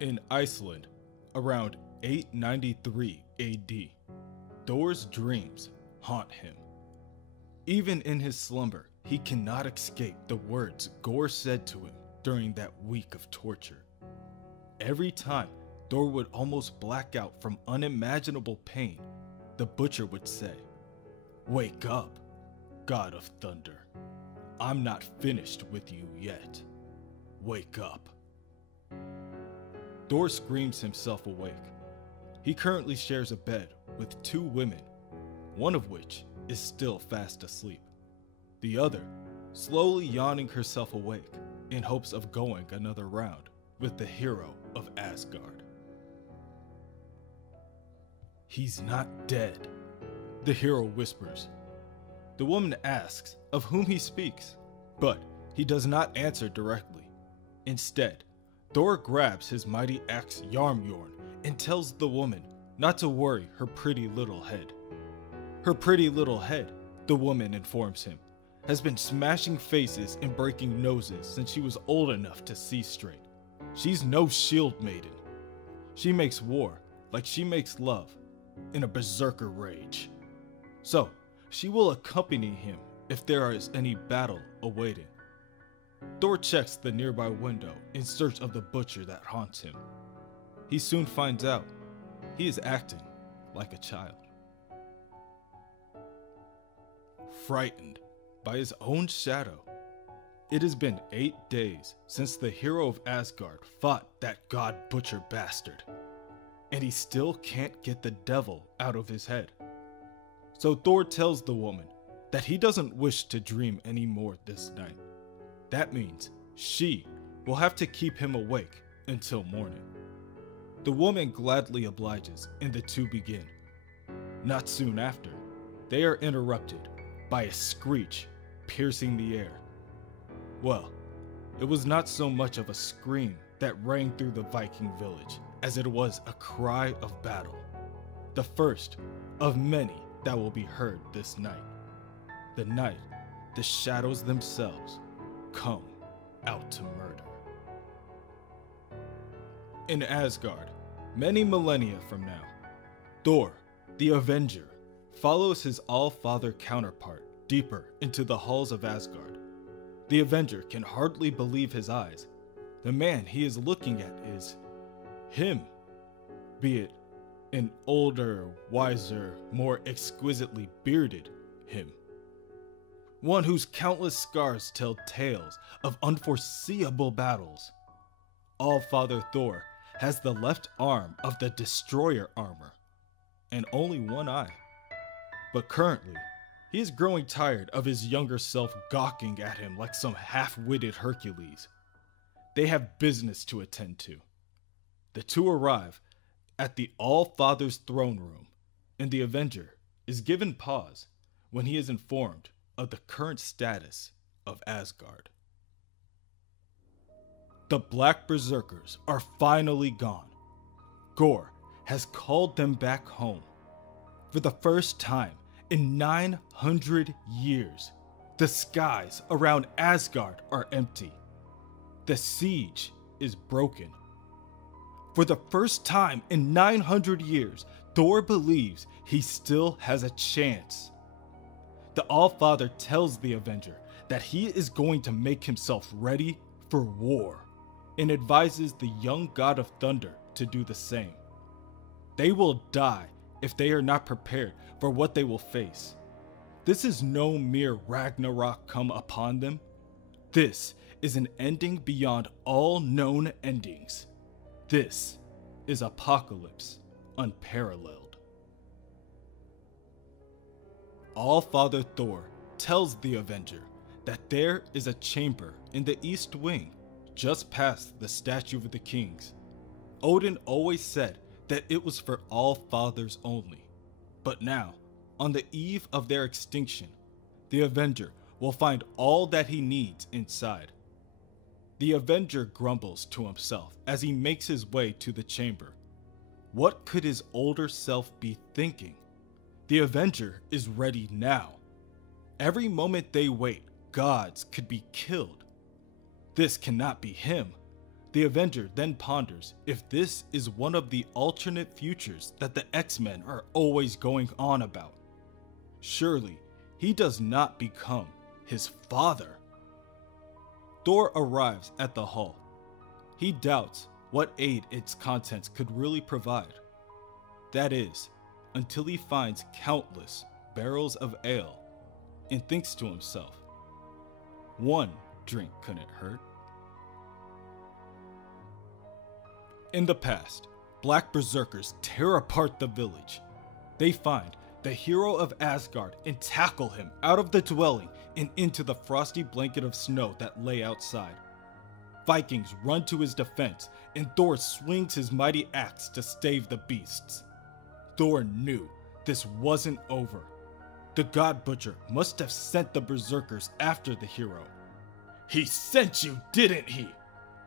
In Iceland, around 893 AD, Thor's dreams haunt him. Even in his slumber, he cannot escape the words Gorr said to him during that week of torture. Every time Thor would almost black out from unimaginable pain, the butcher would say, "Wake up, God of Thunder. I'm not finished with you yet. Wake up." Thor screams himself awake. He currently shares a bed with two women, one of which is still fast asleep, the other slowly yawning herself awake in hopes of going another round with the hero of Asgard. "He's not dead," the hero whispers. The woman asks of whom he speaks, but he does not answer directly. Instead, Thor grabs his mighty axe Yarmyorn and tells the woman not to worry her pretty little head. Her pretty little head, the woman informs him, has been smashing faces and breaking noses since she was old enough to see straight. She's no shield maiden. She makes war like she makes love, in a berserker rage. So, she will accompany him if there is any battle awaiting. Thor checks the nearby window in search of the butcher that haunts him. He soon finds out he is acting like a child. Frightened by his own shadow, it has been 8 days since the hero of Asgard fought that god butcher bastard, and he still can't get the devil out of his head. So Thor tells the woman that he doesn't wish to dream anymore this night. That means she will have to keep him awake until morning. The woman gladly obliges and the two begin. Not soon after, they are interrupted by a screech piercing the air. Well, it was not so much of a scream that rang through the Viking village as it was a cry of battle. The first of many that will be heard this night. The night the shadows themselves come out to murder. In Asgard, many millennia from now, Thor, the Avenger, follows his all-father counterpart deeper into the halls of Asgard. The Avenger can hardly believe his eyes. The man he is looking at is him, be it an older, wiser, more exquisitely bearded him. One whose countless scars tell tales of unforeseeable battles. All-Father Thor has the left arm of the Destroyer armor, and only one eye. But currently, he is growing tired of his younger self gawking at him like some half-witted Hercules. They have business to attend to. The two arrive at the All-Father's throne room, and the Avenger is given pause when he is informed of the current status of Asgard. The Black Berserkers are finally gone. Gorr has called them back home. For the first time in 900 years, the skies around Asgard are empty. The siege is broken. For the first time in 900 years, Thor believes he still has a chance. The All-Father tells the Avenger that he is going to make himself ready for war, and advises the young god of thunder to do the same. They will die if they are not prepared for what they will face. This is no mere Ragnarok come upon them. This is an ending beyond all known endings. This is apocalypse unparalleled. All-Father Thor tells the Avenger that there is a chamber in the East Wing, just past the statue of the kings. Odin always said that it was for all fathers only, but now, on the eve of their extinction, the Avenger will find all that he needs inside. The Avenger grumbles to himself as he makes his way to the chamber. What could his older self be thinking? The Avenger is ready now. Every moment they wait, gods could be killed. This cannot be him. The Avenger then ponders if this is one of the alternate futures that the X-Men are always going on about. Surely, he does not become his father. Thor arrives at the hull. He doubts what aid its contents could really provide. That is, until he finds countless barrels of ale and thinks to himself, one drink couldn't hurt. In the past, black berserkers tear apart the village. They find the hero of Asgard and tackle him out of the dwelling and into the frosty blanket of snow that lay outside. Vikings run to his defense, and Thor swings his mighty axe to stave the beasts. Thor knew this wasn't over. The God Butcher must have sent the berserkers after the hero. "He sent you, didn't he?"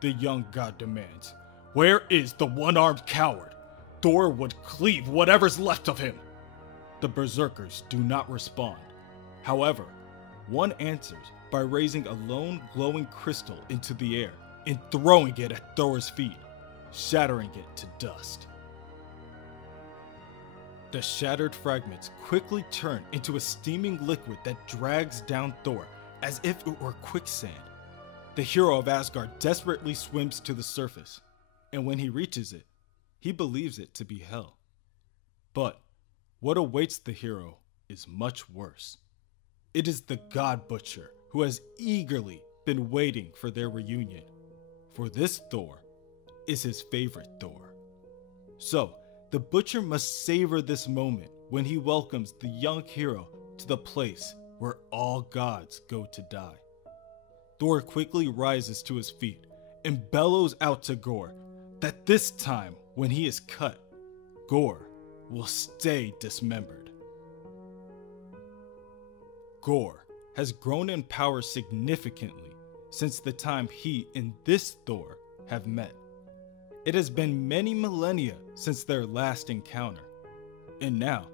the young god demands. "Where is the one-armed coward? Thor would cleave whatever's left of him." The berserkers do not respond. However, one answers by raising a lone glowing crystal into the air and throwing it at Thor's feet, shattering it to dust. The shattered fragments quickly turn into a steaming liquid that drags down Thor as if it were quicksand. The hero of Asgard desperately swims to the surface, and when he reaches it, he believes it to be hell. But what awaits the hero is much worse. It is the God Butcher who has eagerly been waiting for their reunion. For this Thor is his favorite Thor. So, the Butcher must savor this moment when he welcomes the young hero to the place where all gods go to die. Thor quickly rises to his feet and bellows out to Gorr that this time when he is cut, Gorr will stay dismembered. Gorr has grown in power significantly since the time he and this Thor have met. It has been many millennia since their last encounter, and now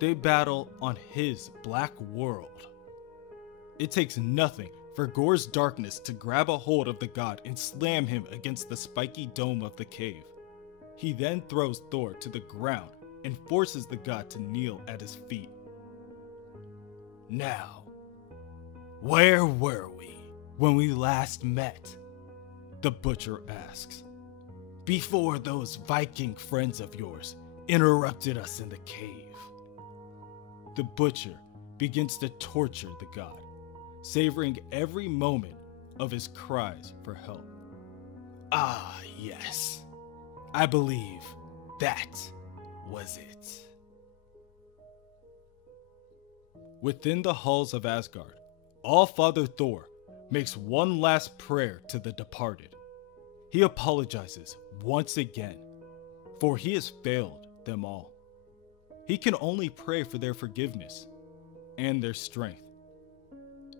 they battle on his black world. It takes nothing for Gorr's darkness to grab a hold of the god and slam him against the spiky dome of the cave. He then throws Thor to the ground and forces the god to kneel at his feet. "Now, where were we when we last met?" the Butcher asks. "Before those Viking friends of yours interrupted us in the cave." The Butcher begins to torture the god, savoring every moment of his cries for help. "Ah, yes. I believe that was it." Within the halls of Asgard, All-Father Thor makes one last prayer to the departed. He apologizes once again, for he has failed them all. He can only pray for their forgiveness and their strength.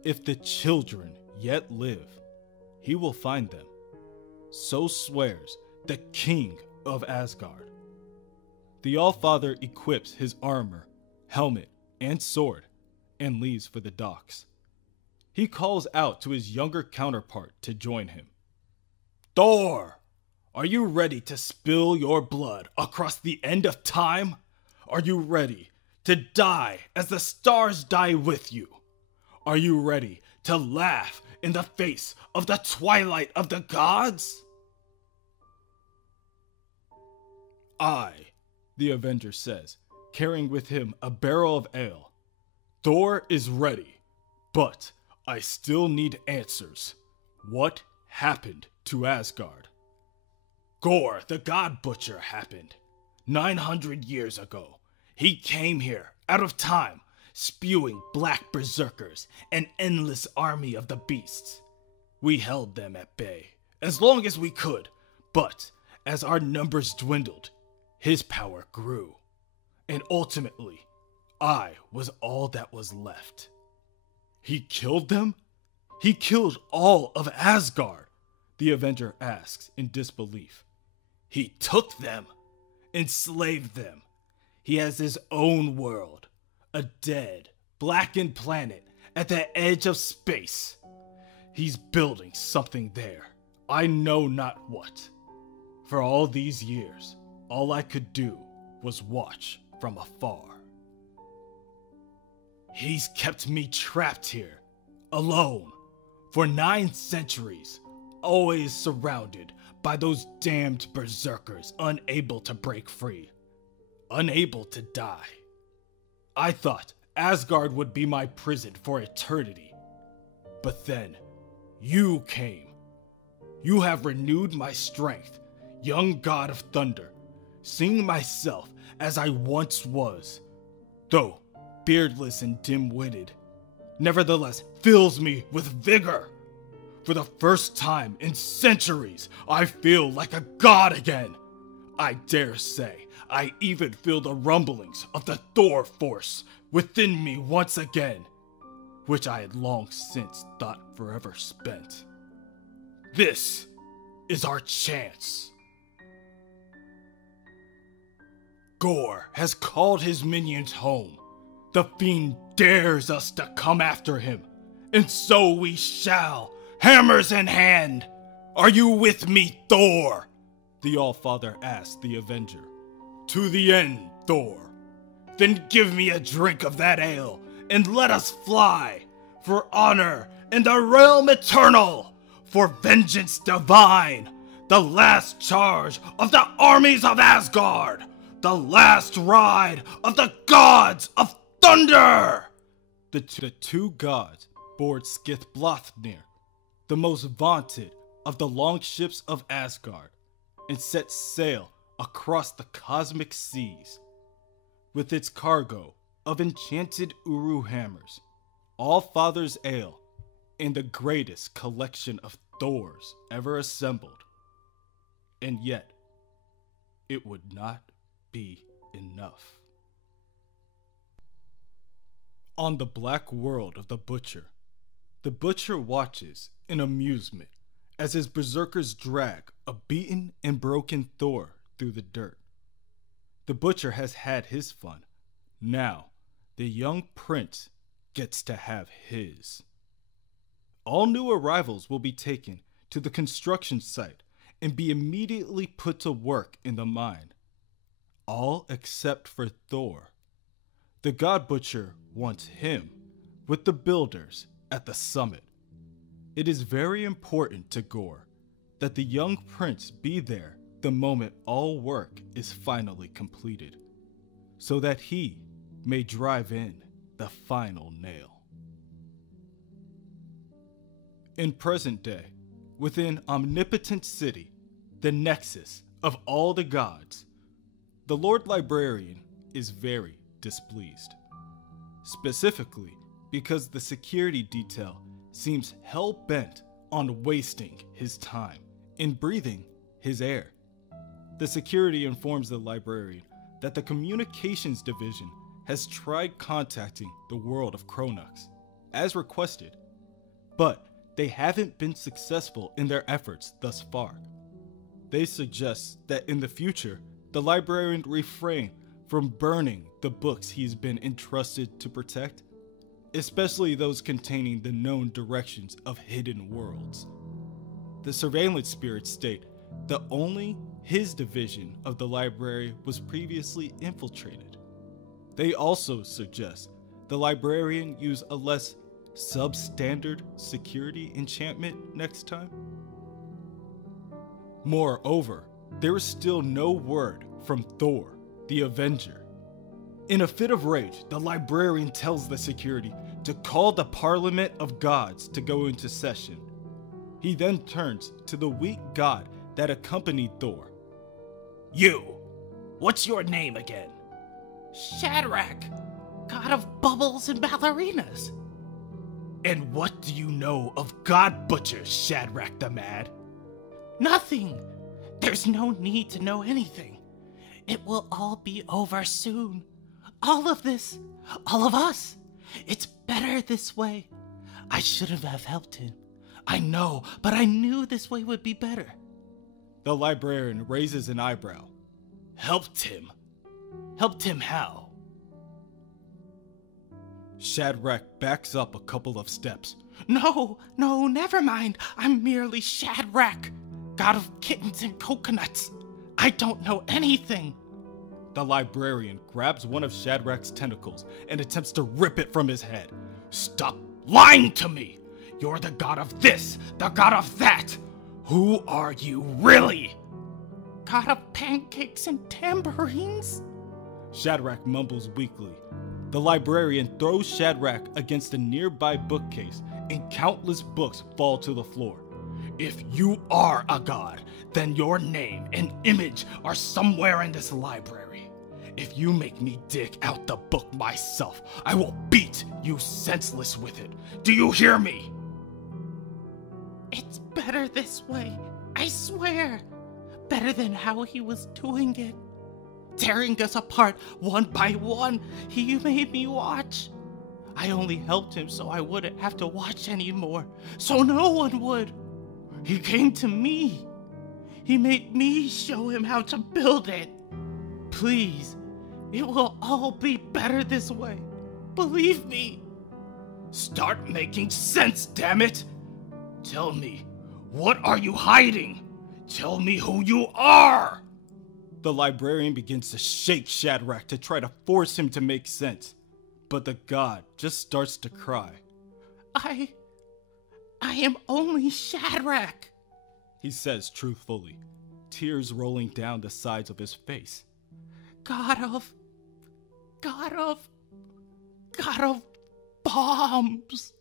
If the children yet live, he will find them. So swears the King of Asgard. The All-Father equips his armor, helmet, and sword, and leaves for the docks. He calls out to his younger counterpart to join him. "Thor, are you ready to spill your blood across the end of time? Are you ready to die as the stars die with you? Are you ready to laugh in the face of the twilight of the gods?" "I," the Avenger says, carrying with him a barrel of ale. "Thor is ready, but I still need answers. What happened to Asgard?" "Gorr, the God Butcher, happened. 900 years ago. He came here, out of time, spewing black berserkers, an endless army of the beasts. We held them at bay, as long as we could, but as our numbers dwindled, his power grew. And ultimately, I was all that was left." "He killed them? He killed all of Asgard?" the Avenger asks in disbelief. "He took them, enslaved them. He has his own world, a dead, blackened planet at the edge of space. He's building something there, I know not what. For all these years, all I could do was watch from afar. He's kept me trapped here, alone, for 9 centuries, always surrounded by those damned berserkers unable to break free, unable to die. I thought Asgard would be my prison for eternity. But then, you came. You have renewed my strength, young god of thunder, seeing myself as I once was, though beardless and dim-witted, nevertheless fills me with vigor. For the first time in centuries, I feel like a god again. I dare say, I even feel the rumblings of the Thor force within me once again, which I had long since thought forever spent. This is our chance. Gorr has called his minions home. The fiend dares us to come after him, and so we shall, hammers in hand. Are you with me, Thor? The All-Father asked the Avenger. To the end, Thor. Then give me a drink of that ale, and let us fly, for honor in the realm eternal, for vengeance divine, the last charge of the armies of Asgard, the last ride of the gods of thunder! The two gods board Skithblathnir, the most vaunted of the longships of Asgard, and set sail across the cosmic seas. With its cargo of enchanted Uru hammers, All-Father's ale, and the greatest collection of Thors ever assembled. And yet, it would not be enough. On the black world of the Butcher watches in amusement as his berserkers drag a beaten and broken Thor through the dirt. The Butcher has had his fun. Now, the young prince gets to have his. All new arrivals will be taken to the construction site and be immediately put to work in the mine. All except for Thor. The God Butcher wants him with the builders at the summit. It is very important to Gorr that the young prince be there the moment all work is finally completed, so that he may drive in the final nail. In present day, within omnipotent city, the nexus of all the gods, the Lord Librarian is very displeased. Specifically because the security detail seems hell-bent on wasting his time in breathing his air. The security informs the librarian that the communications division has tried contacting the world of Kronux, as requested, but they haven't been successful in their efforts thus far. They suggest that in the future, the librarian refrain from burning the books he's been entrusted to protect, especially those containing the known directions of hidden worlds. The surveillance spirits state that only his division of the library was previously infiltrated. They also suggest the librarian use a less substandard security enchantment next time. Moreover, there is still no word from Thor, the Avenger. In a fit of rage, the librarian tells the security to call the Parliament of Gods to go into session. He then turns to the weak god that accompanied Thor. You, what's your name again? Shadrach, god of bubbles and ballerinas. And what do you know of God Butcher, Shadrach the Mad? Nothing. There's no need to know anything. It will all be over soon. All of this, all of us. It's better this way. I shouldn't have helped him. I know, but I knew this way would be better. The librarian raises an eyebrow. Helped him? Helped him how? Shadrach backs up a couple of steps, No, never mind. I'm merely Shadrach, god of kittens and coconuts. I don't know anything. The librarian grabs one of Shadrach's tentacles and attempts to rip it from his head. Stop lying to me! You're the god of this, the god of that! Who are you really? God of pancakes and tambourines? Shadrach mumbles weakly. The librarian throws Shadrach against a nearby bookcase, and countless books fall to the floor. If you are a god, then your name and image are somewhere in this library. If you make me dig out the book myself, I will beat you senseless with it. Do you hear me? It's better this way, I swear. Better than how he was doing it. Tearing us apart one by one, he made me watch. I only helped him so I wouldn't have to watch anymore, so no one would. He came to me. He made me show him how to build it. Please, it will all be better this way. Believe me. Start making sense, damn it. Tell me, what are you hiding? Tell me who you are! The librarian begins to shake Shadrach to try to force him to make sense, but the god just starts to cry. I am only Shadrach, he says truthfully, tears rolling down the sides of his face. God of bombs.